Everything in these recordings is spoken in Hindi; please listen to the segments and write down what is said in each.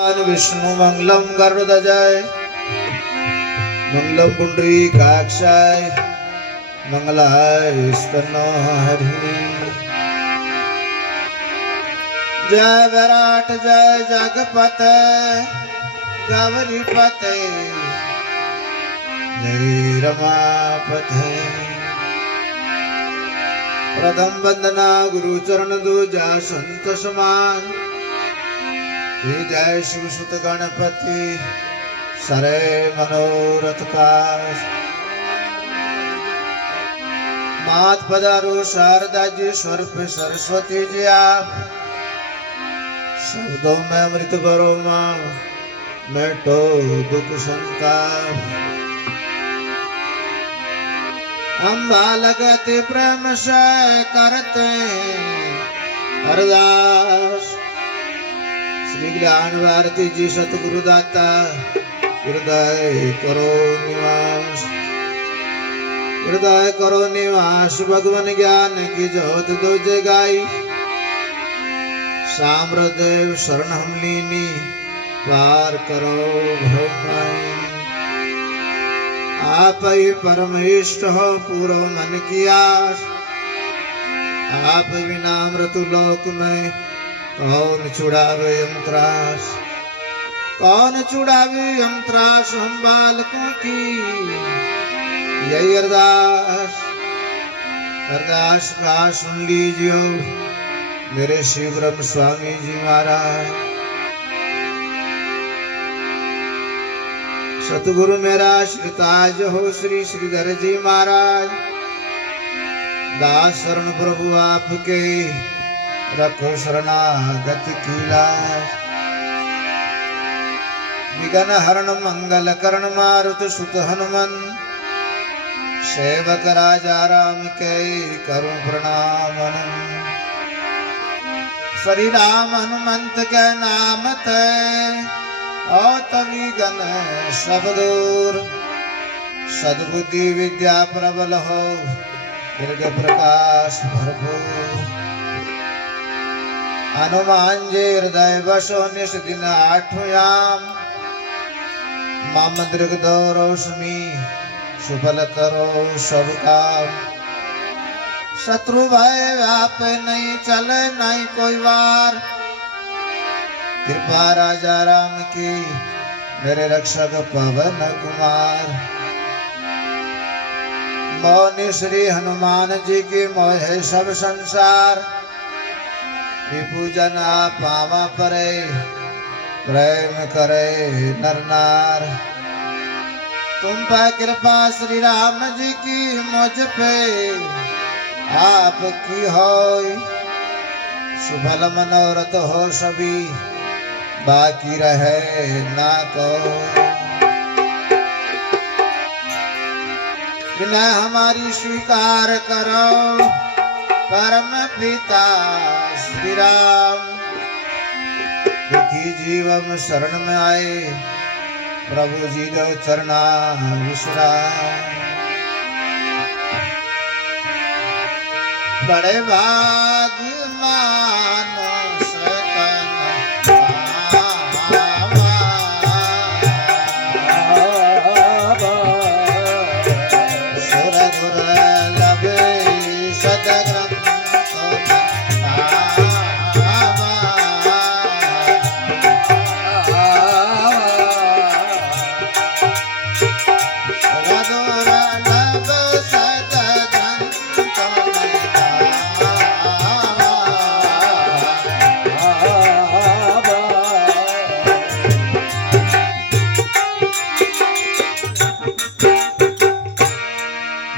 विष्णु मंगलम गरुड़ध्वजाय मंगलम पुंडरीकाक्षाय मंगलाय स्तनो हरि। जय विराट जय जगपते गौरीपते जय रमापते। प्रथम वंदना गुरु चरण दूजा संत समान। जय शिव सुत गणपति सरे मनोरथ का। मात पधारो शारदा जी स्वरूप सरस्वती जी आप। शब्दों में अमृत भरो मां मेटो दुख संताप। हम बालगति प्रेम से करते अरदास। श्री ज्ञान भारती जी सतगुरु दाता हृदय करो निवास। हृदय करो निवास भगवान ज्ञान की ज्योत दो जगाई। साम्रदेव शरण हम लीनी पार करो भवमाई। आप ही परम इष्ट हो पूरो मन की आस। आप बिना मृत्यु लोक में कौन छुड़ावे हम त्रास। कौन छुड़ावे हम त्रास हम बालकों की यही अरदास। अरदास का सुन लीजियो मेरे शिव ब्रह्म स्वामी जी महाराज। सतगुरु मेरा श्रीताज हो श्री श्रीधर जी महाराज। दास शरण प्रभु आपके रखो शरणागत की लाज। विघ्न हरण मंगल करण मारुत सुत हनुमान। सेवक राजा राम के करुण प्रणाम। श्री राम हनुमंत के नाम ते ओ तभी गण सब दूर। सद्बुद्धि विद्या प्रबल हो दीर्घ प्रकाश भरपूर। हनुमान जी हृदय बसो निस दिन आठयाम। मम दीर्घ दो रोशनी सुफल करो सब काम। शत्रु भय व्यापे नहीं चले नहीं कोई वार। कृपा राजा राम की मेरे रक्षक पवन कुमार। मौनी श्री हनुमान जी की मोह सब संसार। पूजन पावा परे प्रेम करे नर नार। तुम पर कृपा श्री राम जी की मुझ पे आपकी होय। सुभल मनोरथ हो सभी बाकी रहे ना को। बिना हमारी स्वीकार करो परम पिता श्री राम। दुखी जीवन शरण में आए प्रभु जी दो चरना विश्राम। बड़े भाग्यवान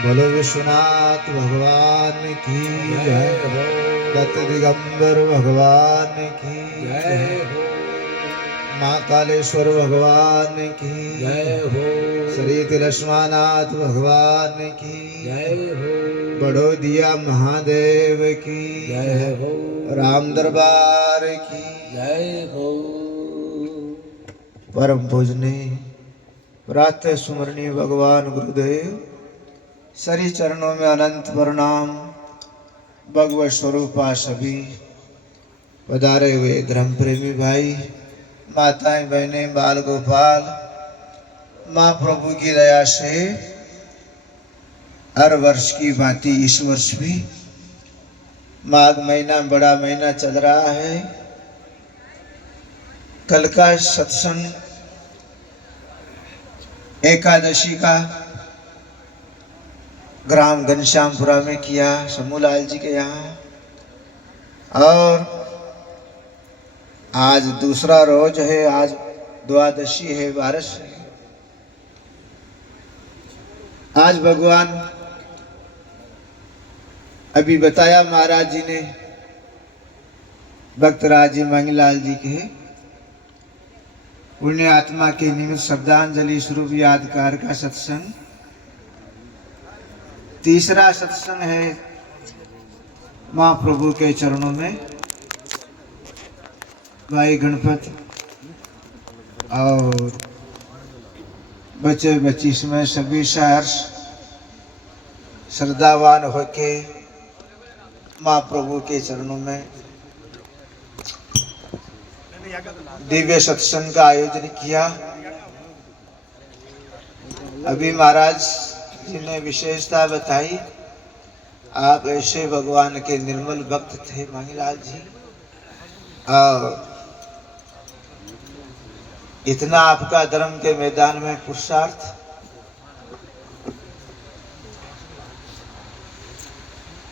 बोलो विश्वनाथ भगवान की जय हो। दत्त दिगंबर भगवान की जय हो। माँ कालेश्वर भगवान की जय हो। श्री तिलस्मानाथ भगवान की जय हो। बड़ोदिया महादेव की जय हो। राम दरबार की जय हो। परम पूजनीय प्रातः सुमरणीय भगवान गुरुदेव सरी चरणों में अनंत प्रणाम। भगवत स्वरूपा सभी पधारे हुए धर्म प्रेमी भाई माताएं बहनें बाल गोपाल, माँ प्रभु की दया से हर वर्ष की भांति इस वर्ष भी माघ महीना बड़ा महीना चल रहा है। कल का सत्संग एकादशी का ग्राम घनश्यामपुरा में किया समूहलाल जी के यहाँ, और आज दूसरा रोज है, आज द्वादशी है, 12 है। आज भगवान अभी बताया महाराज जी ने, भक्तराज जी मंगलाल जी के पुण्य आत्मा के निमित्त श्रद्धांजलि स्वरूप यादगार का सत्संग, तीसरा सत्संग है महाप्रभु के चरणों में। भाई गणपत और बच्चे बच्ची में सभी सहर्ष श्रद्धावान होके महाप्रभु के चरणों में दिव्य सत्संग का आयोजन किया। अभी महाराज जी ने विशेषता बताई, आप ऐसे भगवान के निर्मल भक्त थे मंगलाल जी, और इतना आपका धर्म के मैदान में पुरुषार्थ,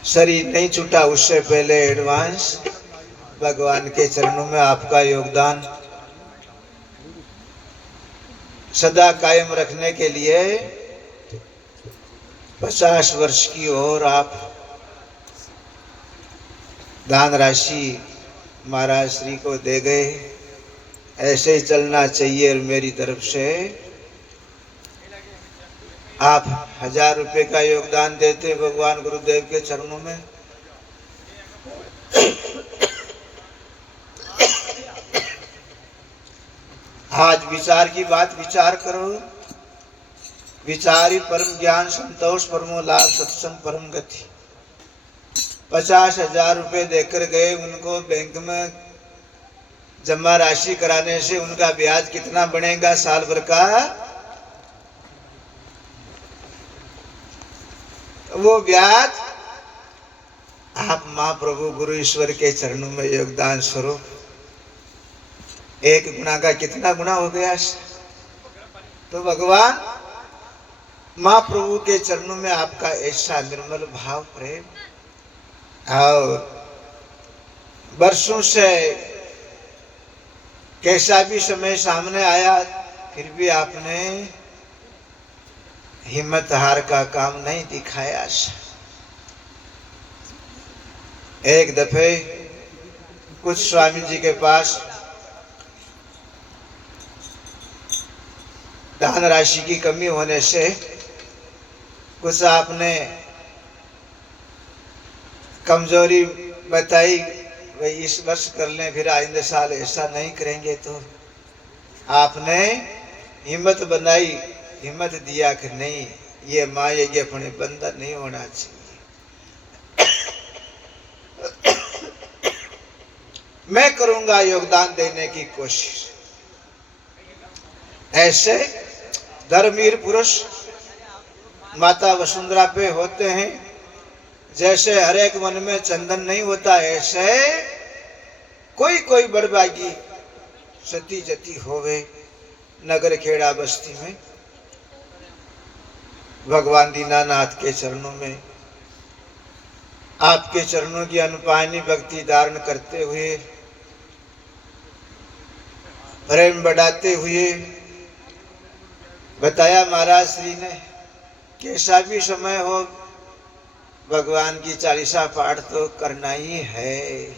शरीर नहीं छूटा उससे पहले एडवांस भगवान के चरणों में आपका योगदान सदा कायम रखने के लिए 50 वर्ष की ओर आप दान राशि महाराज श्री को दे गए। ऐसे ही चलना चाहिए, और मेरी तरफ से आप 1000 रुपये का योगदान देते भगवान गुरुदेव के चरणों में। आज विचार की बात विचार करो, विचारी परम ज्ञान संतोष परमो लाभ सत्संग परम गति। 50,000 रुपये देकर गए, उनको बैंक में जमा राशि कराने से उनका ब्याज कितना बनेगा साल भर का? वो ब्याज आप महाप्रभु गुरु ईश्वर के चरणों में योगदान स्वरूप 1 गुना का कितना गुना हो गया। तो भगवान महाप्रभु के चरणों में आपका ऐसा निर्मल भाव प्रेम, और वर्षों से कैसा भी समय सामने आया फिर भी आपने हिम्मत हार का काम नहीं दिखाया। एक दफे कुछ स्वामी जी के पास दान राशि की कमी होने से कुछ आपने कमजोरी बताई, भाई इस वर्ष कर लें, फिर आइंदे साल ऐसा नहीं करेंगे। तो आपने हिम्मत बनाई, हिम्मत दिया कि नहीं, ये माँ ये अपने बंधन नहीं होना चाहिए। मैं करूंगा योगदान देने की कोशिश। ऐसे धर्मवीर पुरुष माता वसुंधरा पे होते हैं, जैसे हर एक मन में चंदन नहीं होता, ऐसे कोई कोई बड़भागी सती जती होवे नगर खेड़ा बस्ती में भगवान दीनानाथ के चरणों में आपके चरणों की अनुपानी भक्ति धारण करते हुए, प्रेम बढ़ाते हुए बताया महाराज श्री ने, कैसा भी समय हो भगवान की चालीसा पाठ तो करना ही है,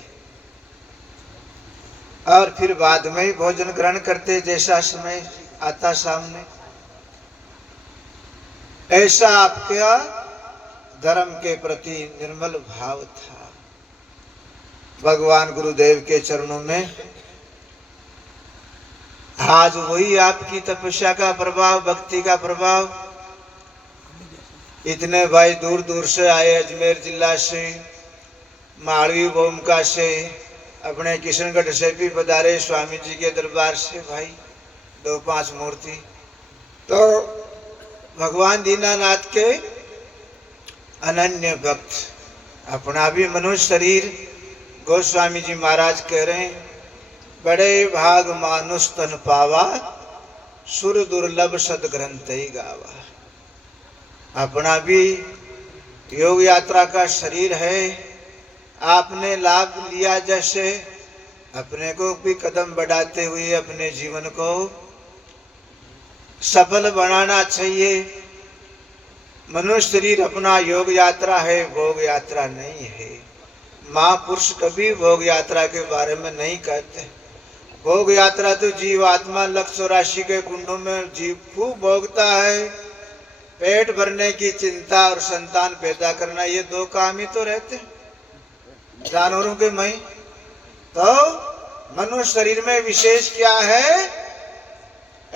और फिर बाद में ही भोजन ग्रहण करते जैसा समय आता सामने। ऐसा आपका धर्म के प्रति निर्मल भाव था। भगवान गुरुदेव के चरणों में आज वही आपकी तपस्या का प्रभाव, भक्ति का प्रभाव। इतने भाई दूर दूर से आए, अजमेर जिला से, मालवी भूमिका से, अपने किशनगढ़ से भी पधारे स्वामी जी के दरबार से भाई 2-5 मूर्ति। तो भगवान दीनानाथ के अनन्य भक्त अपना भी मनुष्य शरीर गोस्वामी जी महाराज कह रहे हैं, बड़े भाग मानुष तन पावा सुर दुर्लभ सदग्रंथ ही गावा। अपना भी योग यात्रा का शरीर है, आपने लाभ लिया जैसे अपने को भी कदम बढ़ाते हुए अपने जीवन को सफल बनाना चाहिए। मनुष्य शरीर अपना योग यात्रा है, भोग यात्रा नहीं है। महापुरुष कभी भोग यात्रा के बारे में नहीं कहते। भोग यात्रा तो जीव आत्मा 184 के कुंडों में जीव खूब भोगता है। पेट भरने की चिंता और संतान पैदा करना, ये 2 काम ही तो रहते जानवरों के मई। तो मनुष्य शरीर में विशेष क्या है?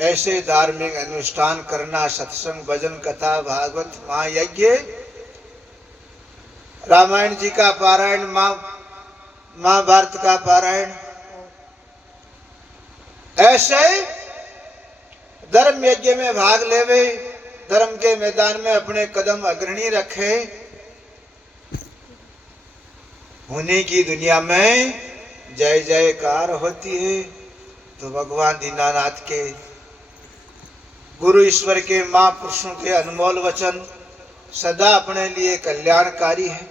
ऐसे धार्मिक अनुष्ठान करना, सत्संग, भजन, कथा, भागवत, महायज्ञ, रामायण जी का पारायण, महाभारत का पारायण, ऐसे धर्म यज्ञ में भाग लेवे, धर्म के मैदान में अपने कदम अग्रणी रखे। उन्हीं की दुनिया में जय जयकार होती है। तो भगवान दीनानाथ के गुरु ईश्वर के महापुरुषों के अनमोल वचन सदा अपने लिए कल्याणकारी है।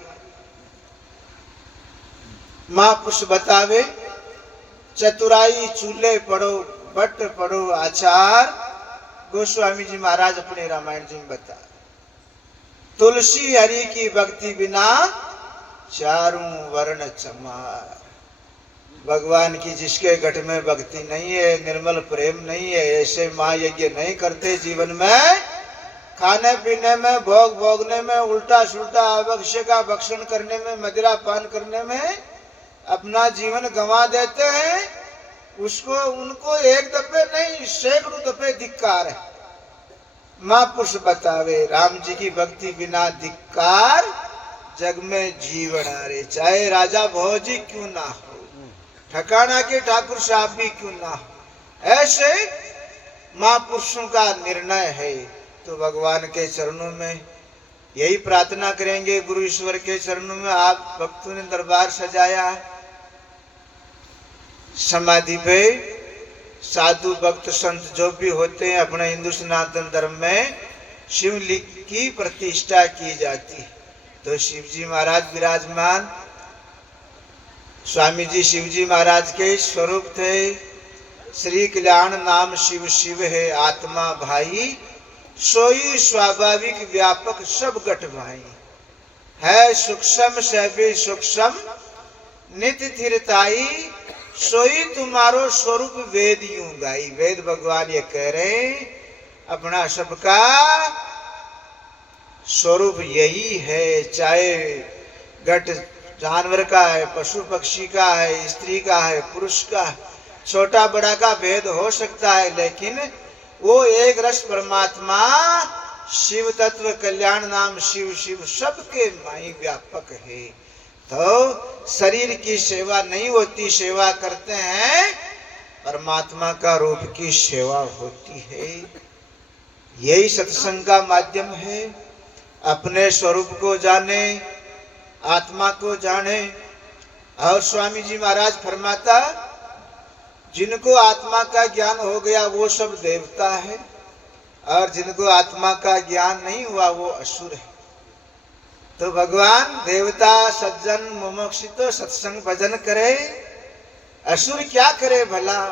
महापुरुष बतावे, चतुराई चूल्हे पढ़ो, भट्ट पढ़ो आचार। गोस्वामी जी महाराज अपने रामायण जी में बता, तुलसी हरि की भक्ति बिना चारों वर्ण चमार। भगवान की जिसके घट में भक्ति नहीं है, निर्मल प्रेम नहीं है, ऐसे महायज्ञ नहीं करते। जीवन में खाने पीने में, भोग भोगने में, उल्टा सुल्टा आवश्यक का भक्षण करने में, मदिरा पान करने में अपना जीवन गंवा देते हैं। उसको उनको एक दफे नहीं, सैकड़ों दफे धिक्कार है। महापुरुष बतावे, राम जी की भक्ति बिना धिक्कार जग में जीवन हारे। चाहे राजा भोजी क्यों ना हो, ठकाना के ठाकुर साहब भी क्यों ना हो, ऐसे महापुरुषों का निर्णय है। तो भगवान के चरणों में यही प्रार्थना करेंगे, गुरु ईश्वर के चरणों में। आप भक्तों ने दरबार सजाया, समाधि पे साधु भक्त संत जो भी होते हैं अपने हिंदू सनातन धर्म में शिवलिंग की प्रतिष्ठा की जाती है। तो शिव जी महाराज विराजमान। स्वामी जी शिव जी महाराज के स्वरूप थे। श्री कल्याण नाम शिव शिव है आत्मा भाई, सोई स्वाभाविक व्यापक सब गठ भाई। है सूक्ष्म सभी सूक्ष्म नित्य थिरताई, सोई तुम्हारो स्वरूप वेद यूं गाई। वेद भगवान ये कह रहे अपना सबका स्वरूप यही है। चाहे घट जानवर का है, पशु पक्षी का है, स्त्री का है, पुरुष का है, छोटा बड़ा का भेद हो सकता है, लेकिन वो एक रस परमात्मा शिव तत्व कल्याण नाम शिव शिव सबके माई व्यापक है। तो शरीर की सेवा नहीं होती, सेवा करते हैं परमात्मा का रूप की सेवा होती है। यही सत्संग का माध्यम है। अपने स्वरूप को जाने, आत्मा को जाने। और स्वामी जी महाराज फरमाता, जिनको आत्मा का ज्ञान हो गया वो सब देवता है, और जिनको आत्मा का ज्ञान नहीं हुआ वो असुर है। तो भगवान देवता सज्जन मुमुक्षु तो सत्संग भजन करे, असुर क्या करे भला?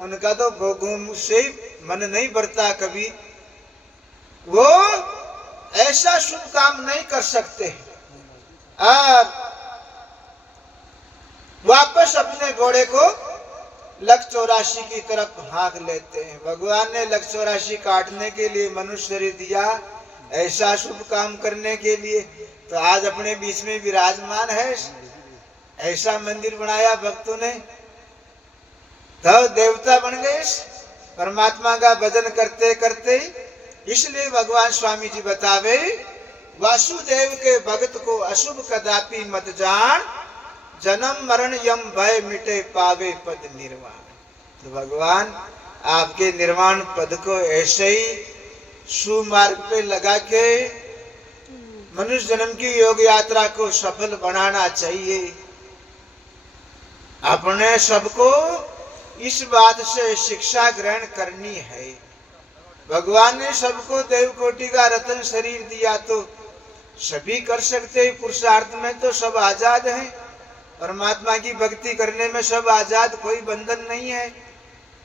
उनका तो भोगों से मन नहीं भरता कभी। वो ऐसा शुभ काम नहीं कर सकते और वापस अपने घोड़े को 184 की तरफ हाँक लेते हैं। भगवान ने 184 काटने के लिए मनुष्य शरीर दिया, ऐसा शुभ काम करने के लिए। तो आज अपने बीच में विराजमान है, ऐसा मंदिर बनाया भक्तों ने, तो देवता बन गए परमात्मा का भजन करते करते। इसलिए भगवान स्वामी जी बतावे, वासुदेव के भगत को अशुभ कदापि मत जान, जन्म मरण यम भय मिटे पावे पद निर्वाण। तो भगवान आपके निर्वाण पद को ऐसे ही सुमार्ग पे लगा के मनुष्य जन्म की योग यात्रा को सफल बनाना चाहिए। अपने सबको इस बात से शिक्षा ग्रहण करनी है। भगवान ने सबको देवकोटि का रत्न शरीर दिया तो सभी कर सकते हैं। पुरुषार्थ में तो सब आजाद हैं। परमात्मा की भक्ति करने में सब आजाद, कोई बंधन नहीं है।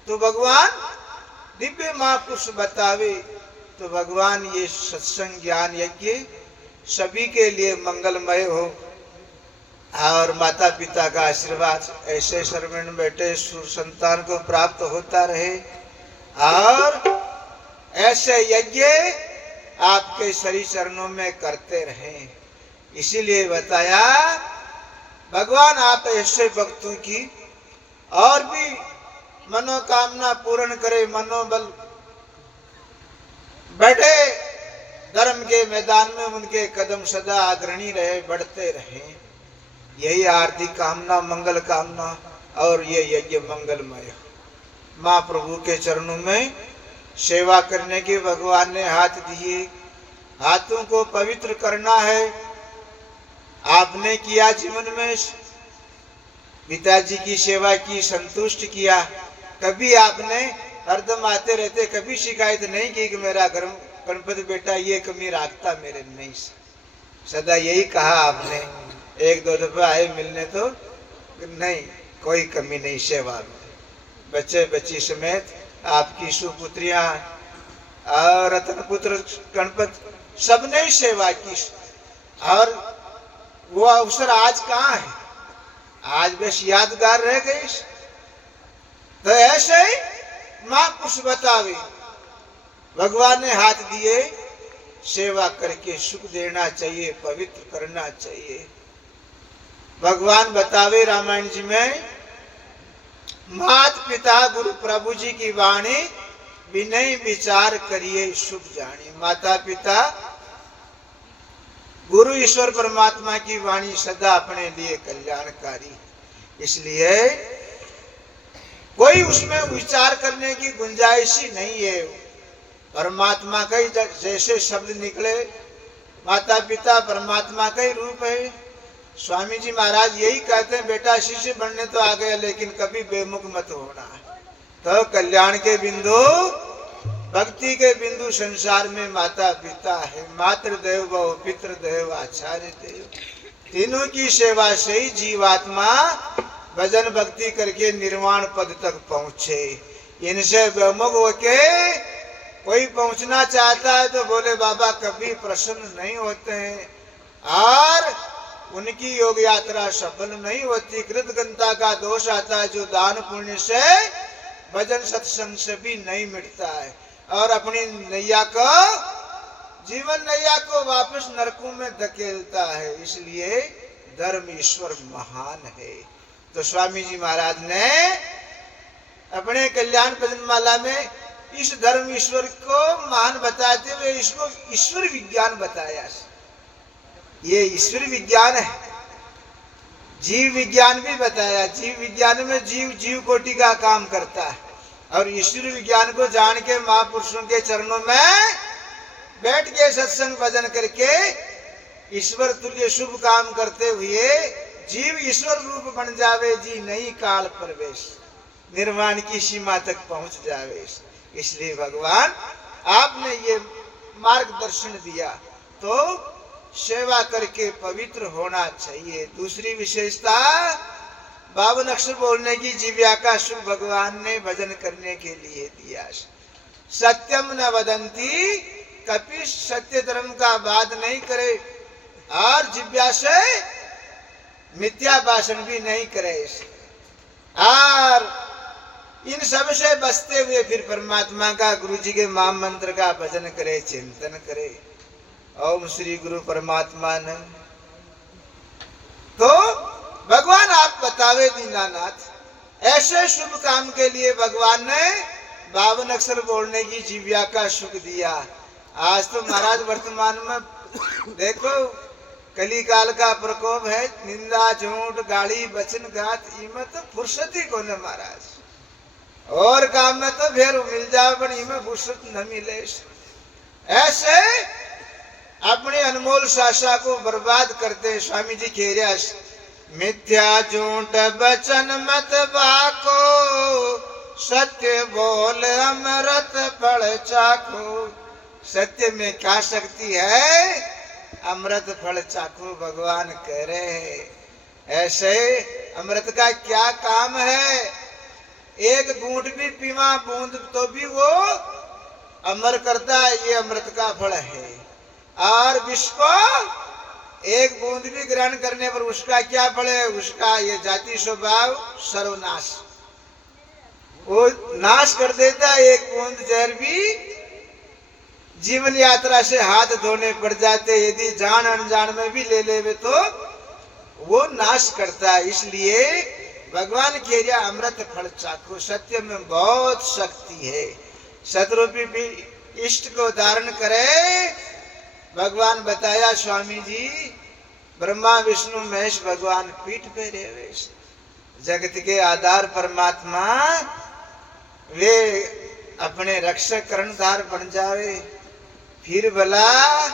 तो भगवान दिव्य महापुरुष बतावे तो भगवान ये सत्संग ज्ञान यज्ञ सभी के लिए मंगलमय हो और माता पिता का आशीर्वाद ऐसे शरण बैठे संतान को प्राप्त होता रहे और ऐसे यज्ञ आपके श्री चरणों में करते रहें। इसीलिए बताया भगवान आप ऐसे भक्तों की और भी मनोकामना पूर्ण करे, मनोबल बढ़े, धर्म के मैदान में उनके कदम सदा अग्रणी रहे, बढ़ते रहे। यही आरती कामना, मंगल कामना और ये यज्ञ मंगलमय। महाप्रभु के चरणों में सेवा करने के भगवान ने हाथ दिए। हाथों को पवित्र करना है। आपने किया जीवन में, पिताजी की सेवा की, संतुष्ट किया। कभी आपने हरदम आते रहते कभी शिकायत नहीं की कि मेरा गणपति बेटा ये कमी रखता मेरे नहीं। सदा यही कहा आपने। एक दो दफा आए मिलने तो नहीं, कोई कमी नहीं सेवा में। बच्चे बच्ची समेत आपकी सुपुत्रियां और रतन पुत्र गणपति सबने ही सेवा की और वो अवसर आज कहाँ है? आज बस यादगार रह गई। तो ऐसे ही महापुरुष बतावे भगवान ने हाथ दिए, सेवा करके सुख देना चाहिए, पवित्र करना चाहिए। भगवान बतावे रामायण जी में, मात पिता गुरु प्रभु जी की वाणी विनय विचार करिए शुभ जानी। माता पिता गुरु ईश्वर परमात्मा की वाणी सदा अपने लिए कल्याणकारी। इसलिए कोई उसमें विचार करने की गुंजाइश ही नहीं है। परमात्मा का ही जैसे शब्द निकले, माता पिता परमात्मा का ही रूप है। स्वामी जी महाराज यही कहते हैं, बेटा शिष्य बनने तो आ गया लेकिन कभी बेमुख मत होना। तो कल्याण के बिंदु, भक्ति के बिंदु संसार में माता पिता है। मातृदेव भव, पितृदेव, आचार्य देव, तीनों की सेवा से ही जीवात्मा भजन भक्ति करके निर्वाण पद तक पहुंचे। इनसे बेमुख होके कोई पहुंचना चाहता है तो बोले बाबा कभी प्रसन्न नहीं होते हैं और उनकी योग यात्रा सफल नहीं होती। कृतज्ञता का दोष आता है जो दान पुण्य से, भजन सत्संग से भी नहीं मिटता है और अपनी नैया को, जीवन नैया को वापस नरकों में धकेलता है। इसलिए धर्म ईश्वर महान है। तो स्वामी जी महाराज ने अपने कल्याण भजन माला में इस धर्म ईश्वर को महान बताते हुए इसको ईश्वर विज्ञान बताया। ये ईश्वर विज्ञान है। जीव विज्ञान भी बताया। जीव विज्ञान में जीव जीव कोटि का काम करता है और ईश्वर विज्ञान को जान के महापुरुषों के चरणों में बैठ के सत्संग भजन करके ईश्वर तुल्य शुभ काम करते हुए जीव ईश्वर रूप बन जावे जी, नई काल प्रवेश, निर्वाण की सीमा तक पहुंच जावे। इसलिए भगवान आपने ये मार्गदर्शन दिया तो सेवा करके पवित्र होना चाहिए। दूसरी विशेषता 52 अक्षर बोलने की जिव्या का सुख भगवान ने भजन करने के लिए दिया। सत्यम न वदंती, कभी सत्य धर्म का बात नहीं करे और जिव्या से मिथ्या भाषण भी नहीं करे और इन सब से बचते हुए फिर परमात्मा का, गुरु जी के महान मंत्र का भजन करे, चिंतन करे। ओम श्री गुरु परमात्मा ने तो भगवान आप बतावे दीनानाथ, ऐसे शुभ काम के लिए भगवान ने 52 अक्षर बोलने की जिव्या का सुख दिया। आज तो महाराज वर्तमान में देखो कली काल का प्रकोप है, निंदा झूठ गाली बचन घात, इमे तो फुर्सत ही को न महाराज। और काम में तो फिर मिल जाए पर इमे फुर्सत न मिले। ऐसे अपने अनमोल शाशा को बर्बाद करते स्वामी जी कह मिथ्या झूठ बचन मत बाको, सत्य बोल अमृत फल चाखो। सत्य में क्या शक्ति है, अमृत फल चाखो भगवान कह रहे हैं। ऐसे अमृत का क्या काम है, एक घूंट भी पीवा बूंद तो भी वो अमर करता है, ये अमृत का फल है। और विष को एक बूंद भी ग्रहण करने पर उसका क्या फल है, उसका ये जाति स्वभाव सर्वनाश, वो नाश कर देता है। एक बूंद जहर भी जीवन यात्रा से हाथ धोने पड़ जाते, यदि जान अनजान में भी ले लेवे तो वो नाश करता है। इसलिए भगवान कह रहा अमृत फल चाखो, सत्य में बहुत शक्ति है। शत्रुपी भी इष्ट को धारण करे, भगवान बताया स्वामी जी ब्रह्मा विष्णु महेश भगवान पीठ पे रेवे, जगत के आधार परमात्मा वे अपने रक्षक कर्णधार बन जावे, फिर भला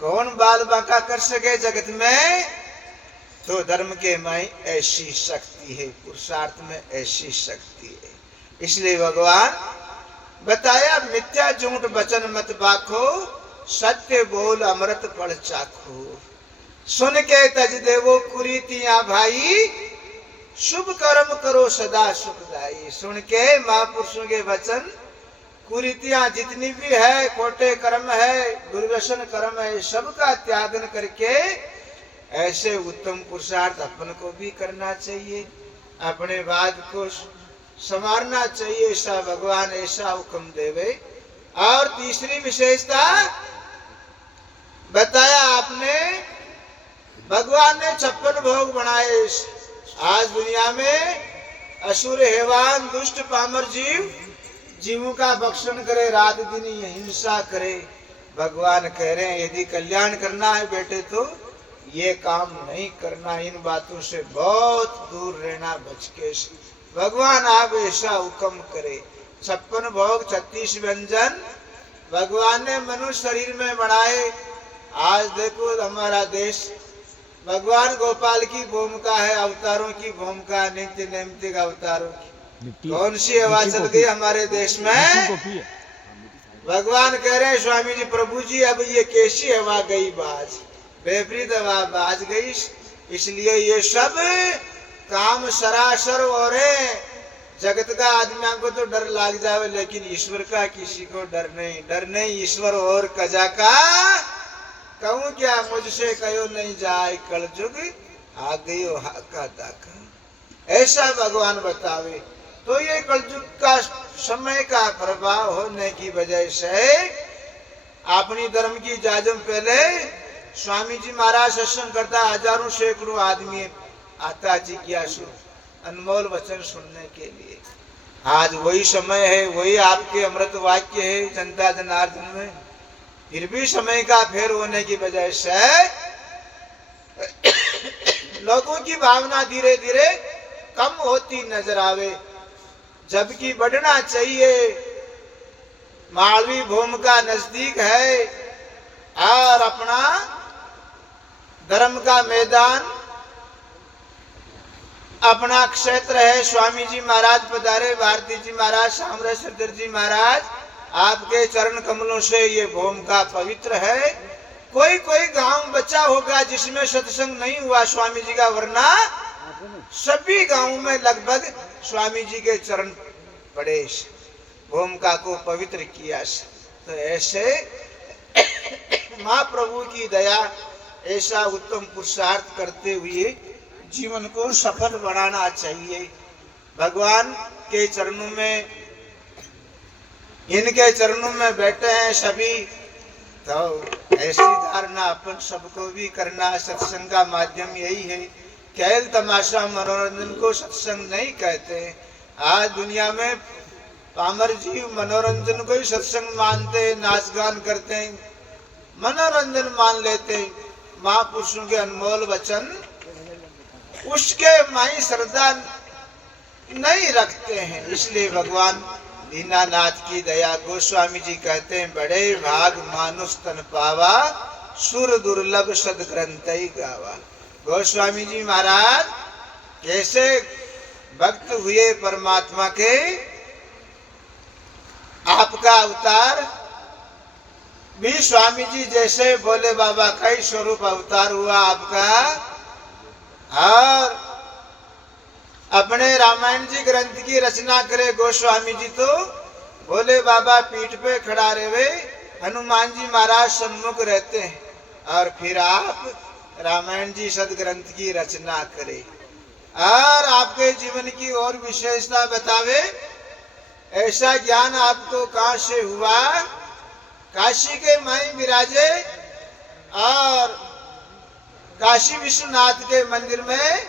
कौन बाल बांका कर सके जगत में। तो धर्म के में ऐसी शक्ति है, पुरुषार्थ में ऐसी शक्ति है। इसलिए भगवान बताया मिथ्या झूठ वचन मत बाखो, सत्य बोल अमृत फल चाखो। सुन के तज देवो कुरीतियां भाई, शुभ कर्म करो सदा सुखदाई। सुन के महापुरुषों के वचन, कुरीतियां जितनी भी है, खोटे कर्म है, दुर्व्यसन कर्म है, सबका त्यागन करके ऐसे उत्तम पुरुषार्थ अपन को भी करना चाहिए, अपने बाद को संवारना चाहिए। ऐसा भगवान ऐसा हुक्म देवे। और तीसरी विशेषता बताया आपने, भगवान ने 56 भोग बनाए। आज दुनिया में असुर हैवान दुष्ट पामर जीवों का भक्षण करे, रात दिन हिंसा करे। भगवान कह रहे हैं यदि कल्याण करना है बेटे तो ये काम नहीं करना, इन बातों से बहुत दूर रहना बच के। भगवान आप ऐसा हुक्म करे। 56 भोग 36 व्यंजन भगवान ने मनुष्य शरीर में बनाए। आज देखो हमारा देश भगवान गोपाल की भूमिका है, अवतारों की भूमिका, नित्य नैमित्तिक अवतारों की। कौन सी हवा चल गई हमारे देश में? भगवान कह रहे हैं स्वामी जी प्रभु जी अब ये कैसी हवा गई बाज, विपरीत हवा बाज गई। इसलिए ये सब काम सरासर हो रहे। जगत का आदमियों को तो डर लाग जावे, लेकिन ईश्वर का किसी को डर नहीं। डर नहीं ईश्वर और कजा का, कहूं क्या मुझसे कहो नहीं जाए, कलयुग आ गयो हाका दाका। ऐसा भगवान बतावे। तो ये कलयुग का समय का प्रभाव होने की वजह से अपनी धर्म की जाजम पहले स्वामी जी महाराज सत्संग करता, हजारों सैकड़ों आदमी आता जिज्ञासु अनमोल वचन सुनने के लिए। आज वही समय है, वही आपके अमृत वाक्य है जनता जनार्दन में। फिर भी समय का फेर होने की वजह से लोगों की भावना धीरे धीरे कम होती नजर आवे, जबकि बढ़ना चाहिए। मालवी भूमिका नजदीक है और अपना धर्म का मैदान अपना क्षेत्र है। स्वामी जी महाराज पधारे, भारती जी महाराज, सामरेश्वर जी महाराज, आपके चरण कमलों से ये भूमिका पवित्र है। कोई कोई गांव बचा होगा जिसमें सत्संग नहीं हुआ स्वामी जी का, वरना सभी गांवों में लगभग स्वामी जी के चरण पड़े, भूमिका को पवित्र किया। तो ऐसे महाप्रभु की दया, ऐसा उत्तम पुरुषार्थ करते हुए जीवन को सफल बनाना चाहिए। भगवान के चरणों में, इनके चरणों में बैठे हैं सभी, तो ऐसी धारणा अपन सबको भी करना। सत्संग का माध्यम यही है। खेल तमाशा मनोरंजन को सत्संग नहीं कहते। आज दुनिया में पामर जीव मनोरंजन को ही सत्संग मानते हैं, नाच गान करते हैं, मनोरंजन मान लेते हैं। महापुरुषों के अनमोल वचन उसके माई श्रद्धा नहीं रखते हैं। इसलिए भगवान दीनानाथ की दया गोस्वामी जी कहते हैं, बड़े भाग मानुष तन पावा, सुर दुर्लभ सद ग्रंथ गावा। गोस्वामी जी महाराज कैसे भक्त हुए परमात्मा के, आपका अवतार भी स्वामी जी जैसे बोले बाबा का ही स्वरूप अवतार हुआ आपका। और अपने रामायण जी ग्रंथ की रचना करे गोस्वामी जी तो बोले बाबा पीठ पे खड़ा रहे, हनुमान जी महाराज सम्मुख रहते हैं, और फिर आप रामायण जी सदग्रंथ की रचना करे और आपके जीवन की और विशेषता बतावे। ऐसा ज्ञान आपको कहां से हुआ? काशी के माई विराजे और काशी विश्वनाथ के मंदिर में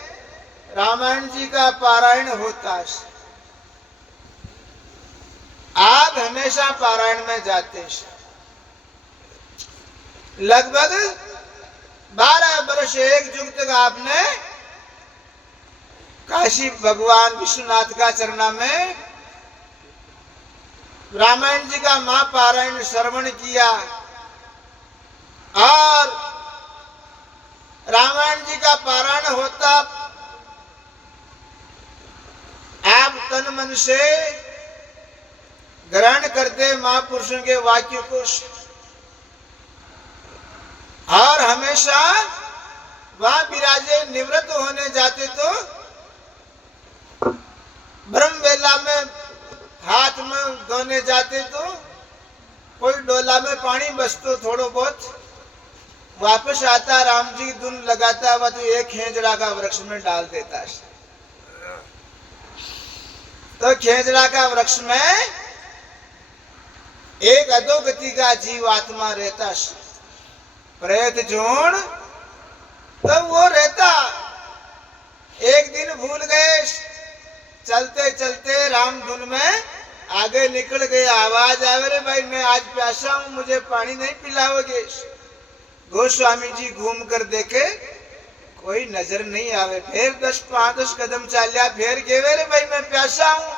रामायण जी का पारायण होता है। आप हमेशा पारायण में जाते, लगभग 12 वर्ष एक युग तक आपने काशी भगवान विश्वनाथ का चरणा में रामायण जी का महापारायण श्रवण किया। और रामायण जी का पारायण होता, आप तन मन से ग्रहण करते महापुरुषों के वाक्य को, और हमेशा वहां विराजे निवृत्त होने जाते तो ब्रह्म वेला में हाथ में धोने जाते तो कोई डोला में पानी बसतो थोड़ो बहुत, वापस आता राम जी धुन लगाता हुआ तो एक खेजड़ा का वृक्ष में डाल देता है। तो खेजड़ा का वृक्ष में एक अधोगति का जीव आत्मा रहता, प्रेत जोड़, तो वो रहता। एक दिन भूल गए, चलते चलते राम धुन में आगे निकल गए, आवाज आवे रे भाई मैं आज प्यासा हूं, मुझे पानी नहीं पिलाओगे? गोस्वामी जी घूम कर देखे कोई नजर नहीं आवे, फिर 10-5 कदम चालिया, फिर गेवे रे भाई मैं प्यासा हूं,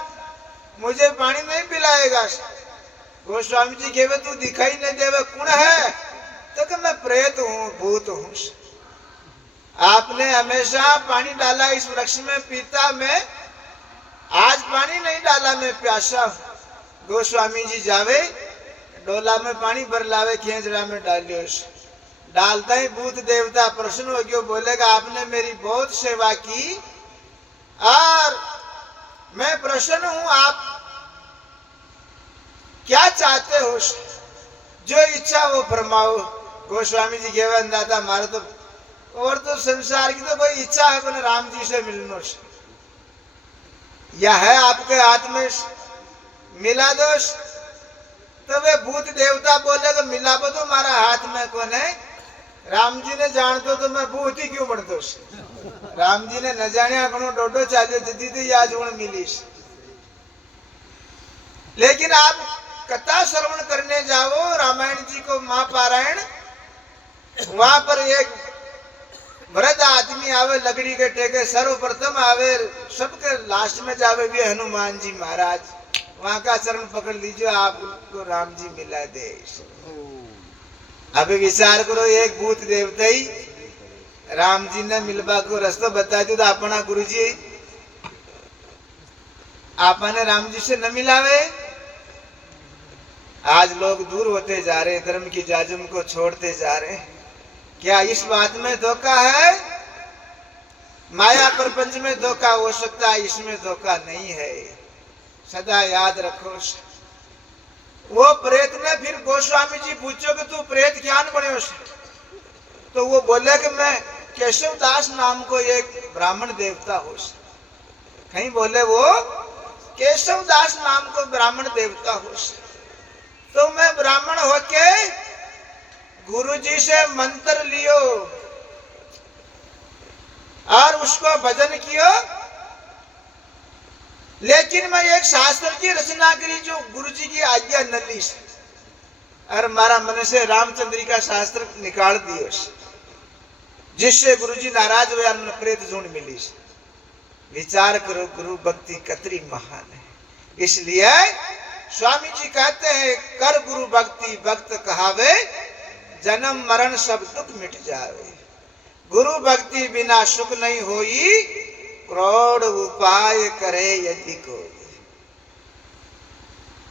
मुझे पानी नहीं पिलाएगा? गोस्वामी जी गेवे तू दिखाई नहीं देवे, कौन है? तो कि मैं प्रेत हूं, भूत हूं। आपने हमेशा पानी डाला इस वृक्ष में, पीता में, आज पानी नहीं डाला, मैं प्यासा हूं। गोस्वामी जी जावे डोला में पानी भर लावे, खेजड़ा में डालियो, डालता ही भूत देवता प्रसन्न हो गयो, बोलेगा आपने मेरी बहुत सेवा की और मैं प्रसन्न हूं, आप क्या चाहते हो? जो इच्छा वो फरमाओ। गोस्वामी जी के अंदाता मारे तो और तो संसार की तो कोई इच्छा है अपने राम जी से मिलने से, या है आपके हाथ में मिला दोष? तो वे भूत देवता बोलेगा मिलाबो तो हमारा हाथ में कौन है? राम जी ने जान तो मैं भूत ही क्यों बनतो? राम जी ने न जाने घणो डोडो चालियो जदी थी आज गुण मिलीस। लेकिन आप कथा श्रवण करने जाओ रामायण जी को महापारायण, वहां पर एक वृद्ध आदमी आवे, लकड़ी के टेके, सर्वप्रथम आवे, सबके लास्ट में जावे भी हनुमान जी महाराज, वहां का चरण पकड़ लीजिए, आपको राम जी मिला दे। अभी विचार करो, एक भूत देवता ही राम जी ने मिलवा को रास्ता बता दो, तो अपना गुरु जी आपने राम जी से न मिलावे। आज लोग दूर होते जा रहे, धर्म की जाजम को छोड़ते जा रहे। क्या इस बात में धोखा है? माया प्रपंच में धोखा हो सकता है, इसमें धोखा नहीं है, सदा याद रखो। वो प्रेत ने फिर गोस्वामी जी पूछो कि तू प्रेत क्या बने? तो वो बोले कि मैं केशव दास नाम को एक ब्राह्मण देवता हो। कहीं बोले वो केशव दास नाम को ब्राह्मण देवता हो, तो मैं ब्राह्मण होके गुरु जी से मंत्र लियो और उसको भजन कियो, लेकिन मैं एक शास्त्र की रचना करी जो गुरु जी की आज्ञा न ली, और मारा मन से रामचंद्री का शास्त्र निकाल दियो। जिससे गुरुजी नाराज हुए मन प्रेत झुंड मिली। विचार करो गुरु भक्ति कतरी महान है। इसलिए स्वामी जी कहते हैं कर गुरु भक्ति भक्त कहावे, जन्म मरण सब दुख मिट जावे। गुरु भक्ति बिना सुख नहीं होई, करोड़ उपाय करे यदि कोई।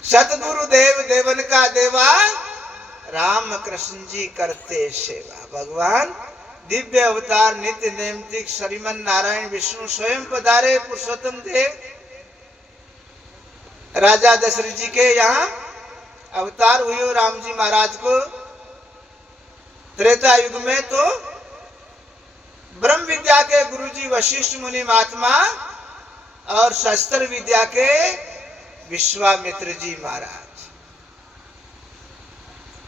सतगुरु देव देवन का देवा, राम कृष्ण जी करते सेवा। भगवान दिव्य अवतार नित्य नैमित्तिक श्रीमन नारायण विष्णु स्वयं पधारे पुरुषोत्तम देव राजा दशरथ जी के यहाँ अवतार हुए और राम जी महाराज को त्रेता युग में तो ब्रह्म विद्या के गुरुजी वशिष्ठ मुनि महात्मा और शस्त्र विद्या के विश्वामित्र जी महाराज,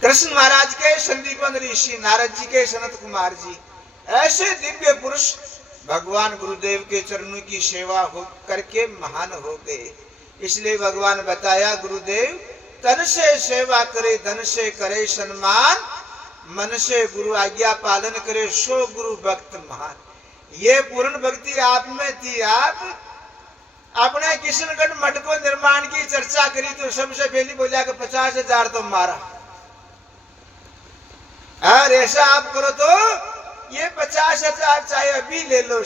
कृष्ण महाराज के संदीपन ऋषि, नारद जी के सनत कुमार जी, ऐसे दिव्य पुरुष भगवान गुरुदेव के चरणों की सेवा हो करके महान हो गए। इसलिए भगवान बताया गुरुदेव तन से सेवा करे धन से करे सम्मान, मन से गुरु आज्ञा पालन करे सो गुरु भक्त महान। ये पूर्ण भक्ति आप में थी। आप अपने किशनगढ़ मठ को निर्माण की चर्चा करी तो सबसे पहले बोला कि 50,000 तो मारा, और ऐसा आप करो तो ये 50,000 चाहे अभी ले लो,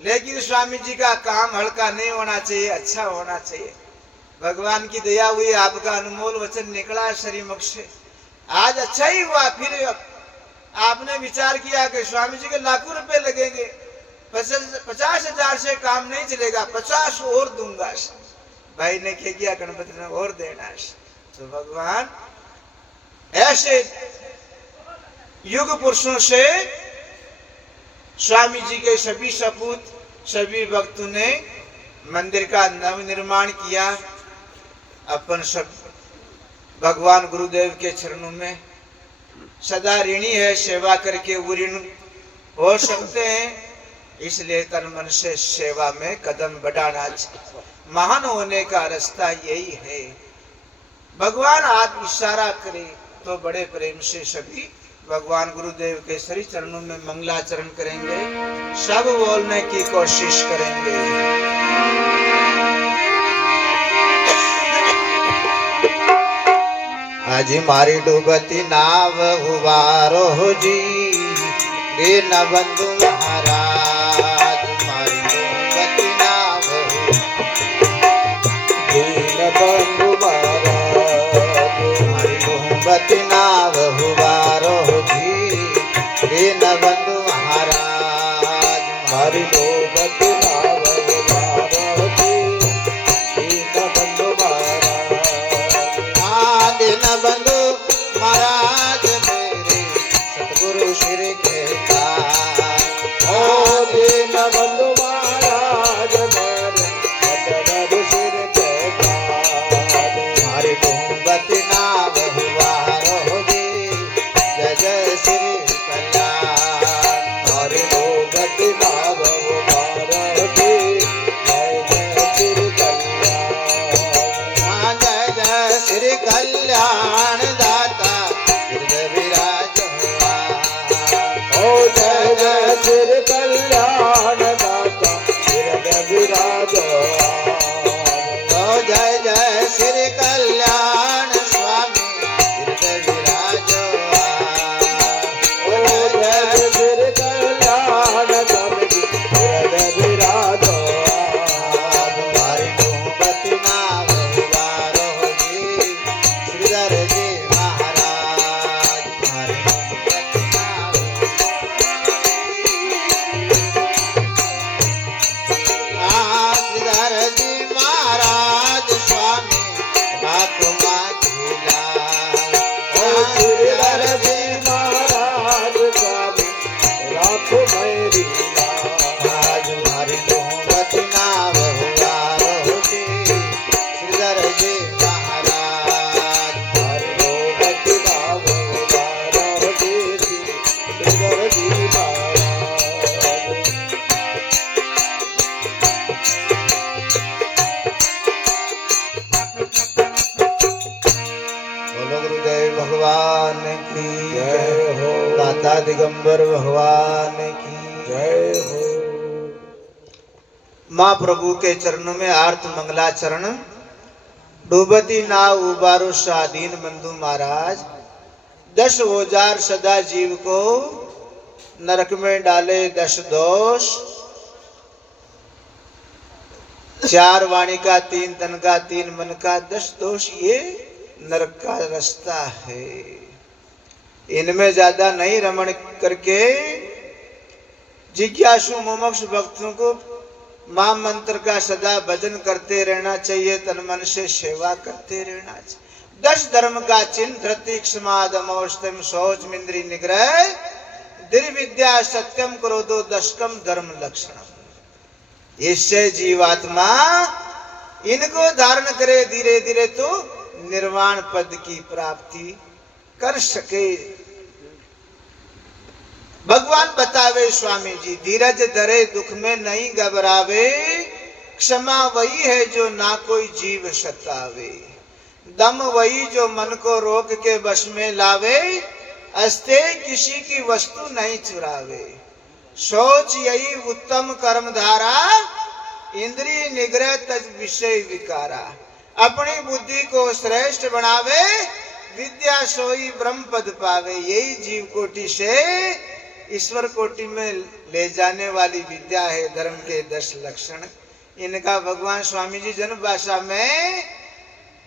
लेकिन स्वामी जी का काम हल्का नहीं होना चाहिए, अच्छा होना चाहिए। भगवान की दया हुई, आपका अनमोल वचन निकला श्रीमुख से, आज अच्छा ही हुआ। फिर आपने विचार किया कि स्वामी जी के लाखों रुपए लगेंगे, 50,000 से काम नहीं चलेगा, 50 और दूंगा। भाई ने कह दिया गणपति ने और देना। तो भगवान ऐसे युग पुरुषों से स्वामी जी के सभी सपूत सभी भक्तों ने मंदिर का नव निर्माण किया। अपन सब भगवान गुरुदेव के चरणों में सदा ऋणी है, सेवा करके वो ऋण हो सकते हैं। इसलिए तन मन से सेवा में कदम बढ़ाना चाहिए। महान होने का रास्ता यही है। भगवान हाथ इशारा करे तो बड़े प्रेम से सभी भगवान गुरुदेव के श्री चरणों में मंगलाचरण करेंगे, सब बोलने की कोशिश करेंगे। आज मारी डूबती नाव उबारो जी, दीन बंधु महाराज, मारी डूबती नाव, दीन बंधु महाराज, मारी डूबती नाव उबारो जी, दीन बंधु महाराज, मारी डूबती नाव उबारो जी, दीन बंधु महाराज। हाँ दीन बंधु महाराज मेरे सतगुरु श्री के दास, ओ दीन बंधु महाराज मेरे सतगुरु श्री के दास, मारी डूबती नाव उबारो जी, जय जय श्री कल्याण, मारी डूबती नाव उबारो जी, जय जय श्री कल्याण। हाँ जय जय श्री कल्याण दाता हृदय विराज हुआ, ओ जय जय श्री कल्याण दाता हृदय विराज हुआ, ओ जय जय श्री कल्याण स्वामी हृदय विराज हुआ, ओ जय श्री कल्याण स्वामी हृदय विराज हुआ। मारी डूबती नाव उबारो जी, श्रीधर जी राधा दिगंबर भगवान की जय हो। माँ प्रभु के चरणों में आर्त मंगलाचरण। डूबती नाव उबारो शादीन बंधु महाराज, 10 औजार सदा जीव को नरक में डाले 10 दोष। 4 वाणी का 3 तन का 3 मन का 10 दोष, ये नरक का रास्ता है। इनमें ज्यादा नहीं रमण करके जिज्ञासु मुमुक्षु भक्तों को मां मंत्र का सदा भजन करते रहना चाहिए, तन मन से सेवा करते रहना चाहिए। 10 धर्म का चिन्ह धृति क्षमा दम औषधम शौच इंद्रिय निग्रह दृढ़ विद्या सत्यम क्रोधो 10कम धर्म लक्षणम। इससे जीवात्मा इनको धारण करे, धीरे धीरे तो निर्वाण पद की प्राप्ति कर सके। भगवान बतावे स्वामी जी, धीरज धरे दुख में नहीं घबरावे, क्षमा वही है जो ना कोई जीव सतावे, दम वही जो मन को रोक के बस में लावे, अस्ते किसी की वस्तु नहीं चुरावे, सोच यही उत्तम कर्म धारा, इंद्रिय निग्रह तज विषय विकारा, अपनी बुद्धि को श्रेष्ठ बनावे, विद्या सोई ब्रह्म पद पावे। यही जीव कोटि से ईश्वर कोटि में ले जाने वाली विद्या है धर्म के 10 लक्षण। इनका भगवान स्वामी जी जन भाषा में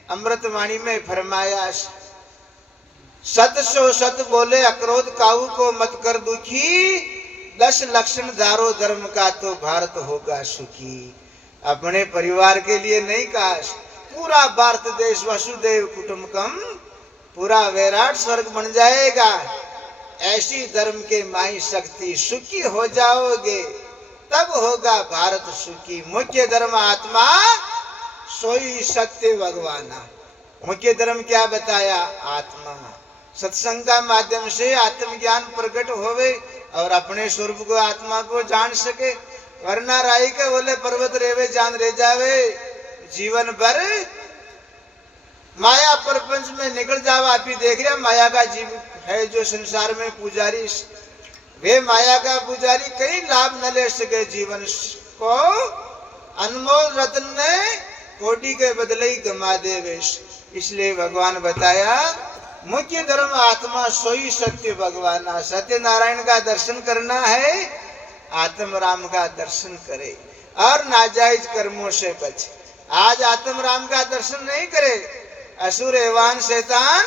अमृतवाणी में फरमाया, सत सो सत बोले अक्रोध काऊ को मत कर दुखी, 10 लक्षण धारो धर्म का तो भारत होगा सुखी। अपने परिवार के लिए नहीं कहा, पूरा भारत देश वसुदेव कुटुंबकम, पूरा विराट स्वर्ग बन जाएगा। ऐसी धर्म के माई शक्ति, सुखी हो जाओगे तब होगा भारत सुखी। मुख्य धर्म आत्मा सोई सत्य भगवाना। मुख्य धर्म क्या बताया? आत्मा। सत्संग का माध्यम से आत्मज्ञान प्रकट होवे और अपने स्वरूप को आत्मा को जान सके, वरना राई के बोले पर्वत रेवे जान रे जावे, जीवन भर माया प्रपंच में निकल जावा। आप ही देख रहे माया का जीव है जो संसार में पुजारी, वे माया का पुजारी कहीं लाभ न ले सके जीवन को, अनमोल रत्न ने कोटि के बदले ही गमा देवे। इसलिए भगवान बताया मुख्य धर्म आत्मा सोई सत्य भगवान। सत्यनारायण का दर्शन करना है, आत्म राम का दर्शन करे और नाजायज कर्मों से बचे। आज आत्म राम का दर्शन नहीं करे, असुर एवान शैतान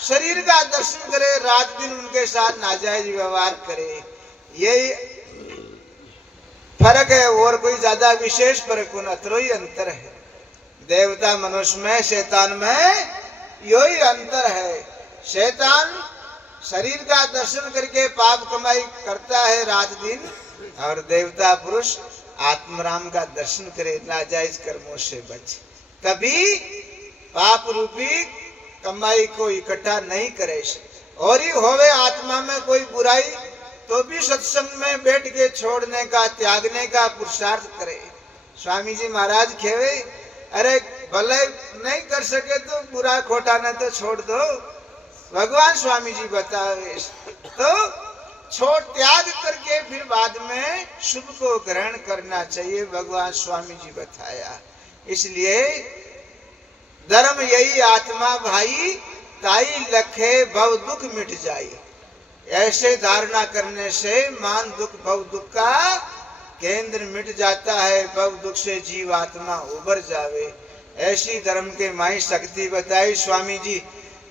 शरीर का दर्शन करे, रात दिन उनके साथ नाजायज व्यवहार करे। यही फर्क है, और कोई ज्यादा विशेष फर्क न, ही अंतर है। देवता मनुष्य में, शैतान में यही अंतर है। शैतान शरीर का दर्शन करके पाप कमाई करता है रात दिन, और देवता पुरुष आत्मराम का दर्शन करे, नाजायज कर्मों से बचे, कभी पाप रूपी कमाई को इकट्ठा नहीं करे। और ही होवे आत्मा में कोई बुराई तो भी सत्संग में बैठ के छोड़ने का, त्यागने का पुरुषार्थ करे। स्वामी जी महाराज खेवे, अरे भले नहीं कर सके तो बुरा खोटा न तो छोड़ दो। भगवान स्वामी जी बतावे तो छोड़ त्याग करके फिर बाद में शुभ को ग्रहण करना चाहिए, भगवान स्वामी जी बताया। इसलिए धर्म यही आत्मा भाई, ताई लखे भव दुख मिट जाई। ऐसे धारणा करने से मान दुख भव दुख का केंद्र मिट जाता है, भव दुख से जीव आत्मा उबर जावे। ऐसी धर्म के माई शक्ति बताई स्वामी जी।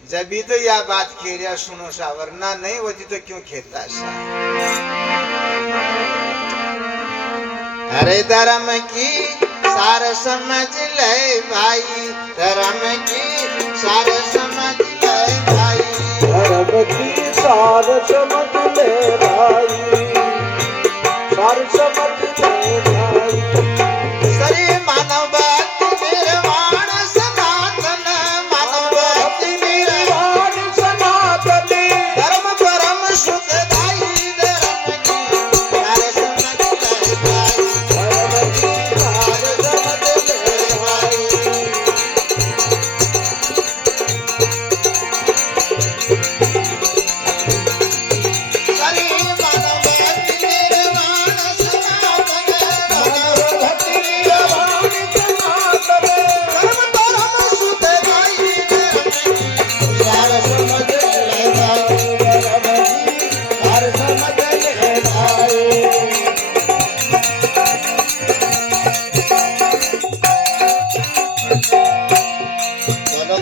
जब भी तो यह बात खेरिया सुनो सा, वरना नहीं होती तो क्यों खेता सा। अरे धर्म की सार समझ ले भाई, धर्म की सार समझ ले भाई, धर्म की सार समझ ले भाई, सार समझ ले भाई। सरे मानव भक्ति निर्वाण सनातन, मानव भक्ति निर्वाण सनातन, धर्म परम सुखदाई, धर्म की सार समझ ले भाई, धर्म की सार समझ ले भाई। सरे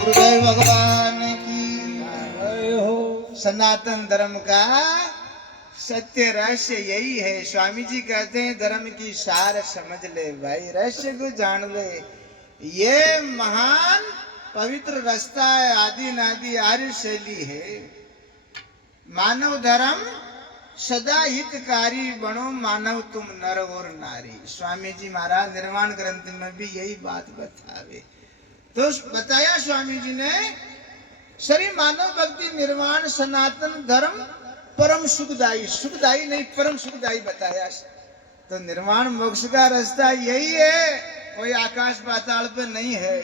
गुरुदेव भगवान की। जय हो। सनातन धर्म का सत्य रहस्य यही है। स्वामी जी कहते हैं धर्म की सार समझ ले भाई, रहस्य को जान ले। ये महान पवित्र रास्ता है, आदि नादि आर्य शैली है। मानव धर्म सदा हितकारी बनो, मानव तुम नर और नारी। स्वामी जी महाराज निर्वाण ग्रंथ में भी यही बात बतावे। तो बताया स्वामी जी ने, शरीर मानव भक्ति निर्वाण सनातन धर्म परम सुखदायी, सुखदायी नहीं परम सुखदायी बताया। तो निर्वाण मोक्ष का रास्ता यही है, कोई आकाश पाताल पे नहीं है।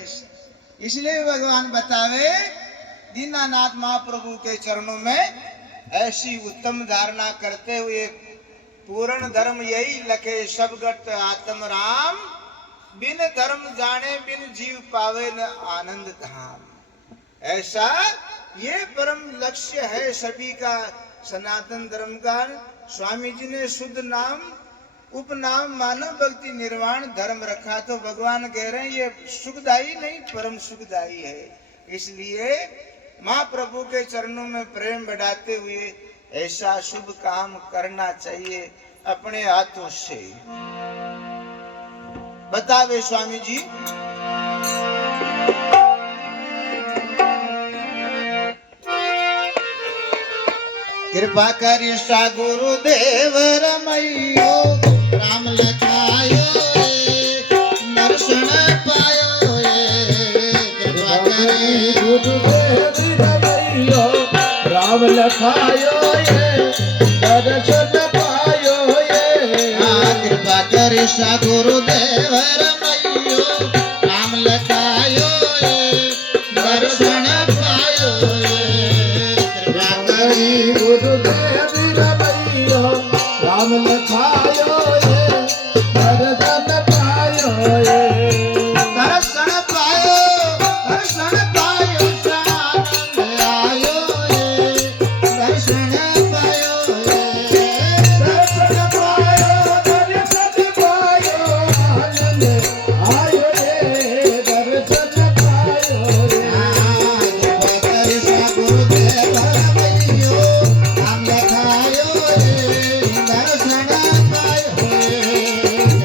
इसलिए भगवान बतावे दीनानाथ महाप्रभु के चरणों में ऐसी उत्तम धारणा करते हुए, पूर्ण धर्म यही लखे सबगत आत्म राम, बिन धर्म जाने बिन जीव पावे न आनंद धाम। ऐसा ये परम लक्ष्य है सभी का, सनातन धर्म का। स्वामी जी ने शुद्ध नाम उपनाम मानव भक्ति निर्वाण धर्म रखा, तो भगवान कह रहे हैं ये सुखदायी नहीं परम सुखदायी है। इसलिए महाप्रभु के चरणों में प्रेम बढ़ाते हुए ऐसा शुभ काम करना चाहिए अपने हाथों से। बतावे स्वामी जी, कृपा करी सा गुरुदेव रमैयो, राम लखायो दर्शन पायो। कृपा करी गुरुदेव रमैयो, राम लखायो दर्शन पायो। कृपा करी सा गुरुदेव रमैयो, राम लखायो दर्शन पायो। कृपा करी गुरुदेव रमैयो, राम लखायो दर्शन पायो। दर्शन पायो, दर्शन पायो, आनंद आयो दर्शन पायो। दर्शन पायो, दर्शन पायो, आनंद आयो दर्शन पायो। कृपा करी सा गुरुदेव रमैयो, राम लखायो दर्शन पायो।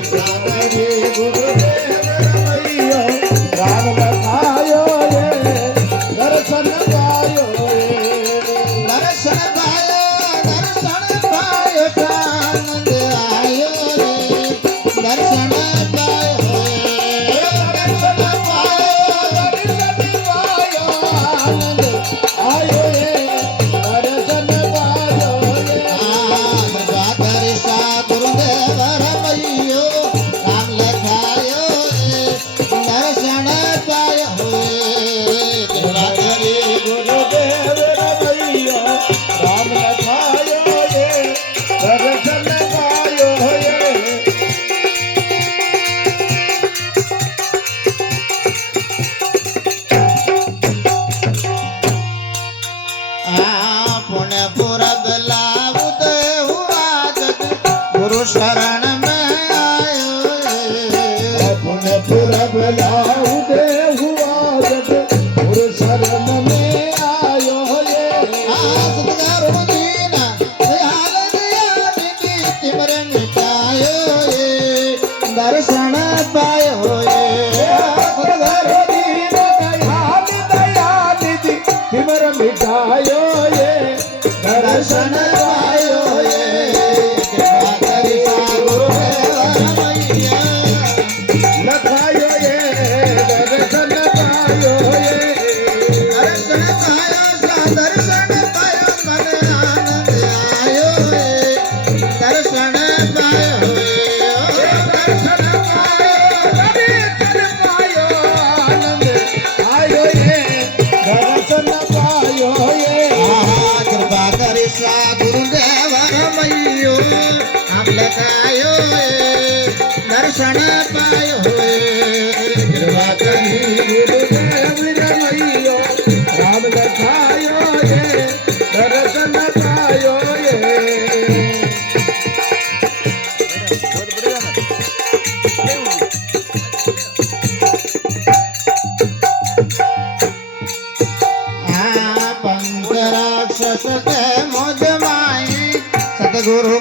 कृपा करी गुरुदेव रमैयो, राम लखायो दर्शन पायो। दर्शन पायो, दर्शन पायो, आनंद आयो दर्शन पायो। दर्शन पायो, दर्शन पायो, आनंद आयो दर्शन पायो। कृपा करी सा गुरुदेव रमैयो, राम लखायो दर्शन पायो। कृपा करी गुरुदेव रमैयो, राम लखायो दर्शन पायो। पुण्य पूरब लाउद हुआ जग, गुरु शरण में आयो। पुण्य पूरब लाउदे हुआ जग, गुरु शरण में आयो सतगुरु दीन दयाल दयानिधि तिमरे मिटायो दर्शन पायो। सतगुरु दीन दयाल दयानिधि तिमर मिटायो दर्शन पायो। कृपा करी सा गुरुदेव रमैया, लखायो दर्शन पायो। दर्शन पायो सा दर्शन पायो, मन आनंद आयो दर्शन पायो। दर्शन पायो, दर्शन पायो, आनंद आयो दर्शन पायो। कृपा करी सा गुरुदेव रमैयो, हम लखायो दर्शन पायो। कृपा करी गुरुदेव रमैयो, राम लखायो दर्शन पायो। सत मुझ माई सतगुरु